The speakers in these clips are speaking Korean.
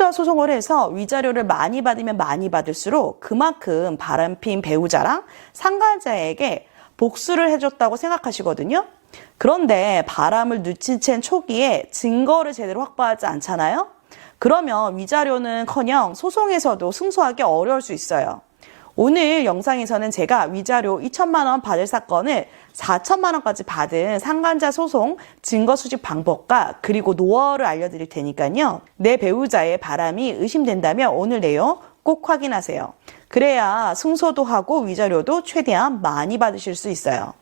상간자 소송을 해서 위자료를 많이 받으면 많이 받을수록 그만큼 바람핀 배우자랑 상간자에게 복수를 해줬다고 생각하시거든요. 그런데 바람을 눈치챈 초기에 증거를 제대로 확보하지 않잖아요. 그러면 위자료는커녕 소송에서도 승소하기 어려울 수 있어요. 오늘 영상에서는 제가 위자료 2천만 원 받을 사건을 4천만 원까지 받은 상간자 소송 증거 수집 방법과 그리고 노하우를 알려드릴 테니까요. 내 배우자의 바람이 의심된다면 오늘 내용 꼭 확인하세요. 그래야 승소도 하고 위자료도 최대한 많이 받으실 수 있어요.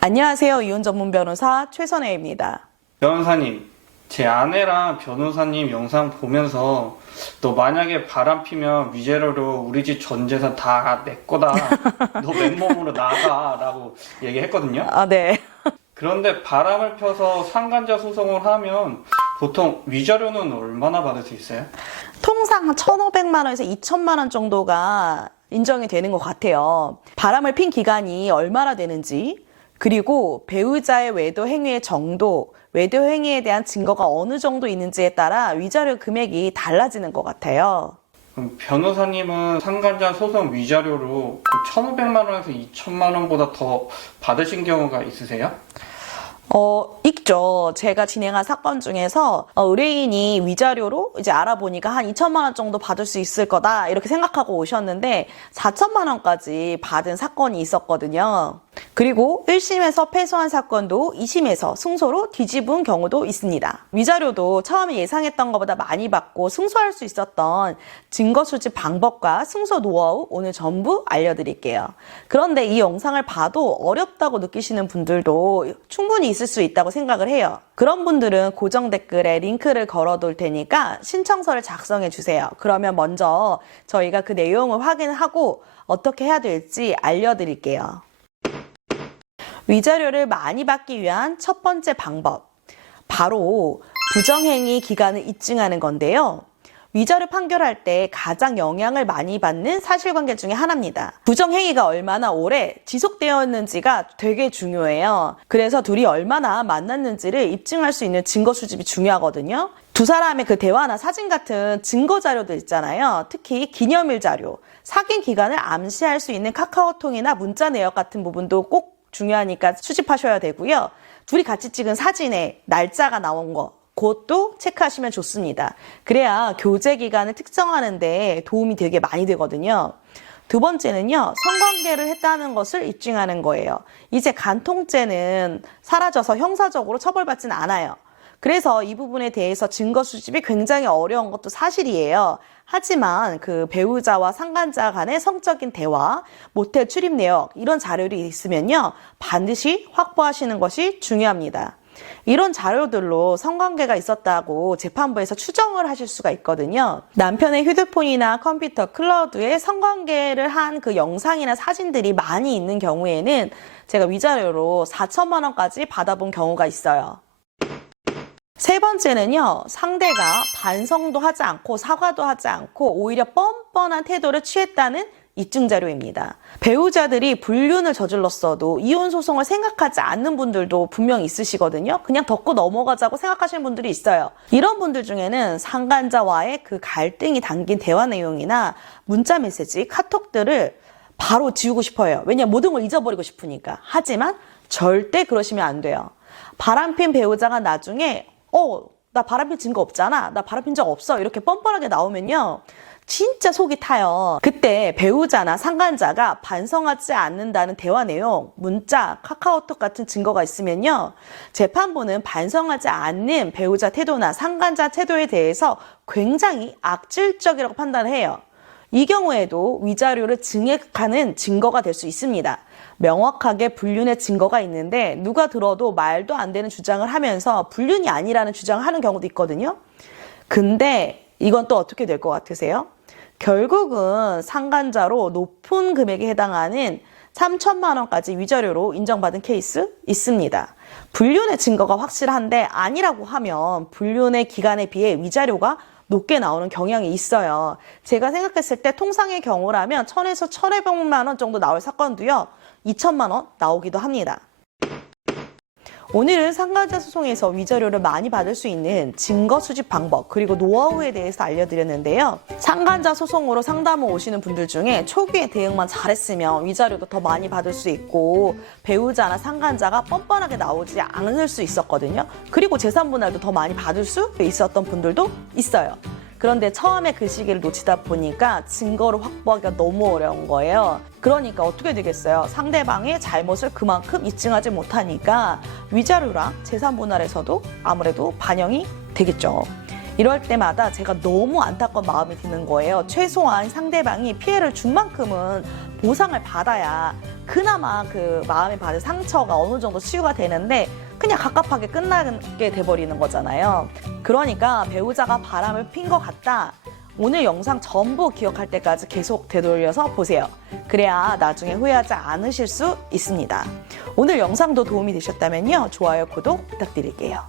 안녕하세요. 이혼 전문 변호사 최선혜입니다. 변호사님, 제 아내랑 변호사님 영상 보면서 너 만약에 바람 피면 위자료로 우리 집 전 재산 다 내 거다. 너 맨몸으로 나가 라고 얘기했거든요. 네. 그런데 바람을 펴서 상간자 소송을 하면 보통 위자료는 얼마나 받을 수 있어요? 통상 한 1,500만 원에서 2천만 원 정도가 인정이 되는 것 같아요. 바람을 핀 기간이 얼마나 되는지, 그리고 배우자의 외도 행위의 정도, 외도 행위에 대한 증거가 어느 정도 있는지에 따라 위자료 금액이 달라지는 것 같아요. 그럼 변호사님은 상간자 소송 위자료로 1,500만 원에서 2천만 원보다 더 받으신 경우가 있으세요? 있죠. 제가 진행한 사건 중에서 의뢰인이 위자료로 이제 알아보니까 한 2천만 원 정도 받을 수 있을 거다 이렇게 생각하고 오셨는데 4천만 원까지 받은 사건이 있었거든요. 그리고 1심에서 패소한 사건도 2심에서 승소로 뒤집은 경우도 있습니다. 위자료도 처음에 예상했던 것보다 많이 받고 승소할 수 있었던 증거 수집 방법과 승소 노하우 오늘 전부 알려드릴게요. 그런데 이 영상을 봐도 어렵다고 느끼시는 분들도 충분히 있을 수 있다고 생각을 해요. 그런 분들은 고정 댓글에 링크를 걸어둘 테니까 신청서를 작성해 주세요. 그러면 먼저 저희가 그 내용을 확인하고 어떻게 해야 될지 알려드릴게요. 위자료를 많이 받기 위한 첫 번째 방법, 바로 부정행위 기간을 입증하는 건데요. 위자료 판결할 때 가장 영향을 많이 받는 사실관계 중에 하나입니다. 부정행위가 얼마나 오래 지속되었는지가 되게 중요해요. 그래서 둘이 얼마나 만났는지를 입증할 수 있는 증거 수집이 중요하거든요. 두 사람의 그 대화나 사진 같은 증거 자료들 있잖아요. 특히 기념일 자료, 사귄 기간을 암시할 수 있는 카카오톡이나 문자 내역 같은 부분도 꼭 중요하니까 수집하셔야 되고요. 둘이 같이 찍은 사진에 날짜가 나온 거, 그것도 체크하시면 좋습니다. 그래야 교제 기간을 특정하는 데 도움이 되게 많이 되거든요. 두 번째는요, 성관계를 했다는 것을 입증하는 거예요. 이제 간통죄는 사라져서 형사적으로 처벌받지는 않아요. 그래서 이 부분에 대해서 증거 수집이 굉장히 어려운 것도 사실이에요. 하지만 그 배우자와 상간자 간의 성적인 대화, 모텔 출입 내역 이런 자료들이 있으면요, 반드시 확보하시는 것이 중요합니다. 이런 자료들로 성관계가 있었다고 재판부에서 추정을 하실 수가 있거든요. 남편의 휴대폰이나 컴퓨터, 클라우드에 성관계를 한 그 영상이나 사진들이 많이 있는 경우에는 제가 위자료로 4천만 원까지 받아본 경우가 있어요. 세 번째는요, 상대가 반성도 하지 않고 사과도 하지 않고 오히려 뻔뻔한 태도를 취했다는 입증 자료입니다. 배우자들이 불륜을 저질렀어도 이혼 소송을 생각하지 않는 분들도 분명 있으시거든요. 그냥 덮고 넘어가자고 생각하시는 분들이 있어요. 이런 분들 중에는 상간자와의 그 갈등이 담긴 대화 내용이나 문자 메시지, 카톡들을 바로 지우고 싶어요. 왜냐하면 모든 걸 잊어버리고 싶으니까. 하지만 절대 그러시면 안 돼요. 바람핀 배우자가 나중에 나 바람핀 증거 없잖아, 나 바람핀 적 없어, 이렇게 뻔뻔하게 나오면요, 진짜 속이 타요. 그때 배우자나 상간자가 반성하지 않는다는 대화 내용, 문자, 카카오톡 같은 증거가 있으면요, 재판부는 반성하지 않는 배우자 태도나 상간자 태도에 대해서 굉장히 악질적이라고 판단을 해요. 이 경우에도 위자료를 증액하는 증거가 될 수 있습니다. 명확하게 불륜의 증거가 있는데 누가 들어도 말도 안 되는 주장을 하면서 불륜이 아니라는 주장을 하는 경우도 있거든요. 근데 이건 또 어떻게 될 것 같으세요? 결국은 상간자로 높은 금액에 해당하는 3천만 원까지 위자료로 인정받은 케이스 있습니다. 불륜의 증거가 확실한데 아니라고 하면 불륜의 기간에 비해 위자료가 높게 나오는 경향이 있어요. 제가 생각했을 때 통상의 경우라면 1,000에서 1,200만 원 정도 나올 사건도요, 2천만 원 나오기도 합니다. 오늘은 상간자 소송에서 위자료를 많이 받을 수 있는 증거 수집 방법 그리고 노하우에 대해서 알려드렸는데요. 상간자 소송으로 상담을 오시는 분들 중에 초기에 대응만 잘했으면 위자료도 더 많이 받을 수 있고 배우자나 상간자가 뻔뻔하게 나오지 않을 수 있었거든요. 그리고 재산분할도 더 많이 받을 수 있었던 분들도 있어요. 그런데 처음에 그 시기를 놓치다 보니까 증거를 확보하기가 너무 어려운 거예요. 그러니까 어떻게 되겠어요? 상대방의 잘못을 그만큼 입증하지 못하니까 위자료랑 재산분할에서도 아무래도 반영이 되겠죠. 이럴 때마다 제가 너무 안타까운 마음이 드는 거예요. 최소한 상대방이 피해를 준 만큼은 보상을 받아야 그나마 그 마음에 받은 상처가 어느 정도 치유가 되는데 그냥 갑갑하게 끝나게 돼버리는 거잖아요. 그러니까 배우자가 바람을 핀 것 같다. 오늘 영상 전부 기억할 때까지 계속 되돌려서 보세요. 그래야 나중에 후회하지 않으실 수 있습니다. 오늘 영상도 도움이 되셨다면요. 좋아요, 구독 부탁드릴게요.